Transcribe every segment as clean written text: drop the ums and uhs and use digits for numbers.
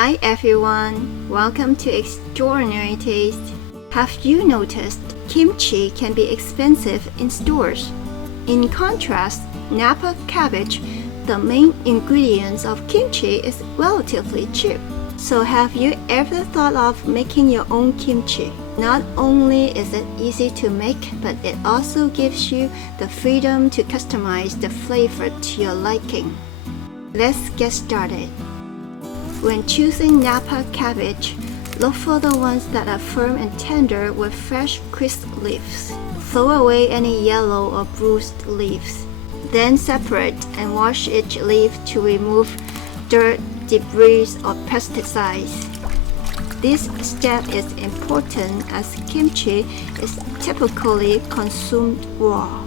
Hi everyone, welcome to Extraordinary Taste. Have you noticed kimchi can be expensive in stores? In contrast, napa cabbage, the main ingredients of kimchi, is relatively cheap. So have you ever thought of making your own kimchi? Not only is it easy to make, but it also gives you the freedom to customize the flavor to your liking. Let's get started. When choosing napa cabbage, look for the ones that are firm and tender with fresh, crisp leaves. Throw away any yellow or bruised leaves. Then separate and wash each leaf to remove dirt, debris, or pesticides. This step is important as kimchi is typically consumed raw.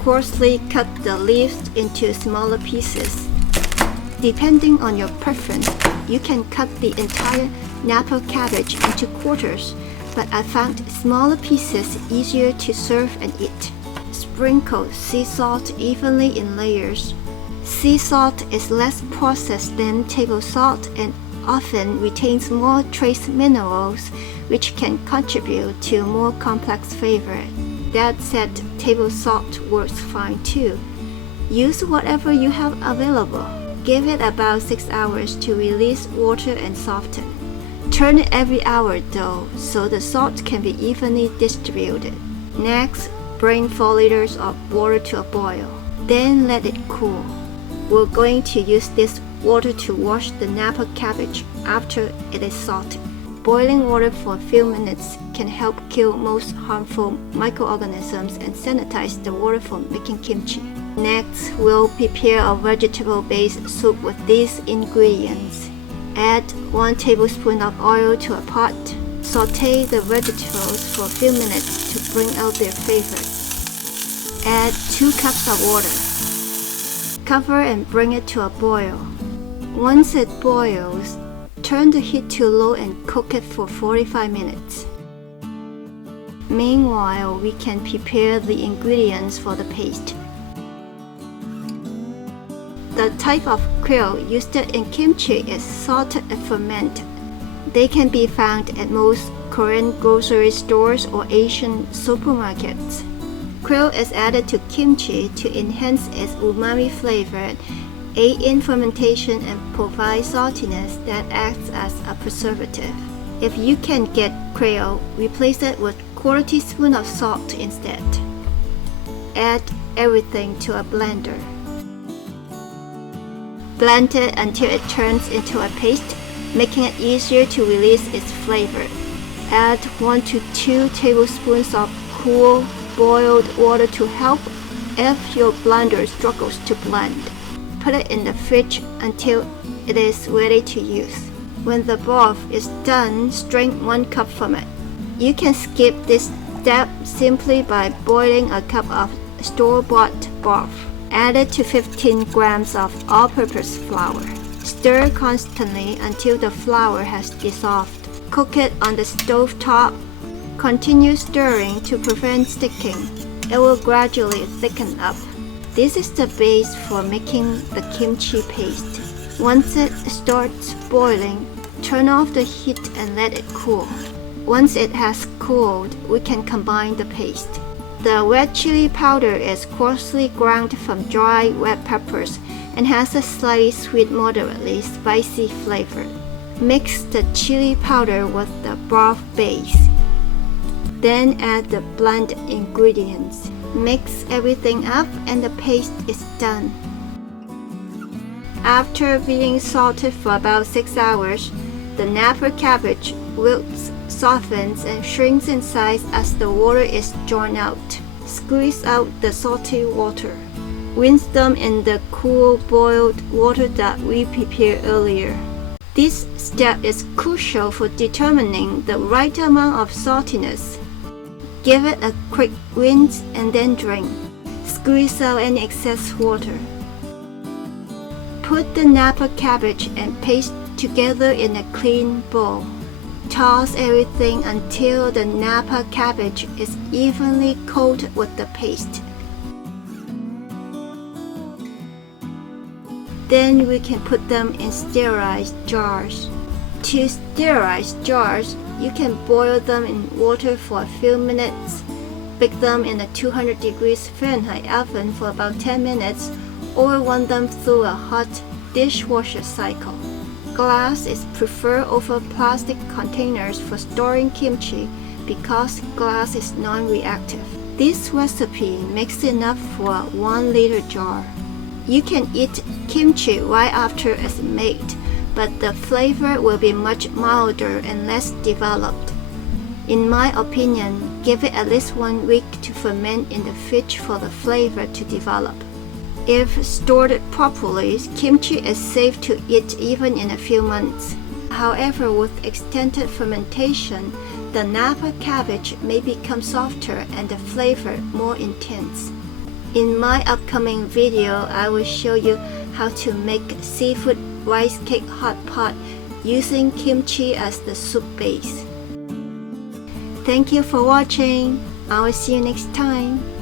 Coarsely cut the leaves into smaller pieces. Depending on your preference, you can cut the entire napa cabbage into quarters, but I found smaller pieces easier to serve and eat. Sprinkle sea salt evenly in layers. Sea salt is less processed than table salt and often retains more trace minerals, which can contribute to a more complex flavor. That said, table salt works fine too. Use whatever you have available. Give it about 6 hours to release water and soften. Turn it every hour though, so the salt can be evenly distributed. Next, bring 4 liters of water to a boil. Then let it cool. We're going to use this water to wash the napa cabbage after it is salted. Boiling water for a few minutes can help kill most harmful microorganisms and sanitize the water for making kimchi. Next, we'll prepare a vegetable-based soup with these ingredients. Add 1 tablespoon of oil to a pot. Sauté the vegetables for a few minutes to bring out their flavor. Add 2 cups of water. Cover and bring it to a boil. Once it boils, turn the heat to low and cook it for 45 minutes. Meanwhile, we can prepare the ingredients for the paste. The type of krill used in kimchi is salted and fermented. They can be found at most Korean grocery stores or Asian supermarkets. Krill is added to kimchi to enhance its umami flavor, aid in fermentation, and provide saltiness that acts as a preservative. If you can get krill, replace it with 1/4 teaspoon of salt instead. Add everything to a blender. Blend it until it turns into a paste, making it easier to release its flavor. Add 1 to 2 tablespoons of cool, boiled water to help if your blender struggles to blend. Put it in the fridge until it is ready to use. When the broth is done, strain 1 cup from it. You can skip this step simply by boiling a cup of store-bought broth. Add it to 15 grams of all-purpose flour. Stir constantly until the flour has dissolved. Cook it on the stove top. Continue stirring to prevent sticking. It will gradually thicken up. This is the base for making the kimchi paste. Once it starts boiling, turn off the heat and let it cool. Once it has cooled, we can combine the paste. The red chili powder is coarsely ground from dry red peppers and has a slightly sweet, moderately spicy flavor. Mix the chili powder with the broth base. Then add the blended ingredients. Mix everything up and the paste is done. After being salted for about 6 hours, the napa cabbage wilts, softens, and shrinks in size as the water is drawn out. Squeeze out the salty water. Rinse them in the cool boiled water that we prepared earlier. This step is crucial for determining the right amount of saltiness. Give it a quick rinse and then drain. Squeeze out any excess water. Put the napa cabbage and paste together in a clean bowl. Toss everything until the napa cabbage is evenly coated with the paste. Then we can put them in sterilized jars. To sterilize jars, you can boil them in water for a few minutes, bake them in a 200 degrees Fahrenheit oven for about 10 minutes, or run them through a hot dishwasher cycle. Glass is preferred over plastic containers for storing kimchi because glass is non-reactive. This recipe makes enough for a 1-liter jar. You can eat kimchi right after it's made, but the flavor will be much milder and less developed. In my opinion, give it at least 1 week to ferment in the fridge for the flavor to develop. If stored properly, kimchi is safe to eat even in a few months. However, with extended fermentation, the napa cabbage may become softer and the flavor more intense. In my upcoming video, I will show you how to make seafood rice cake hot pot using kimchi as the soup base. Thank you for watching. I will see you next time.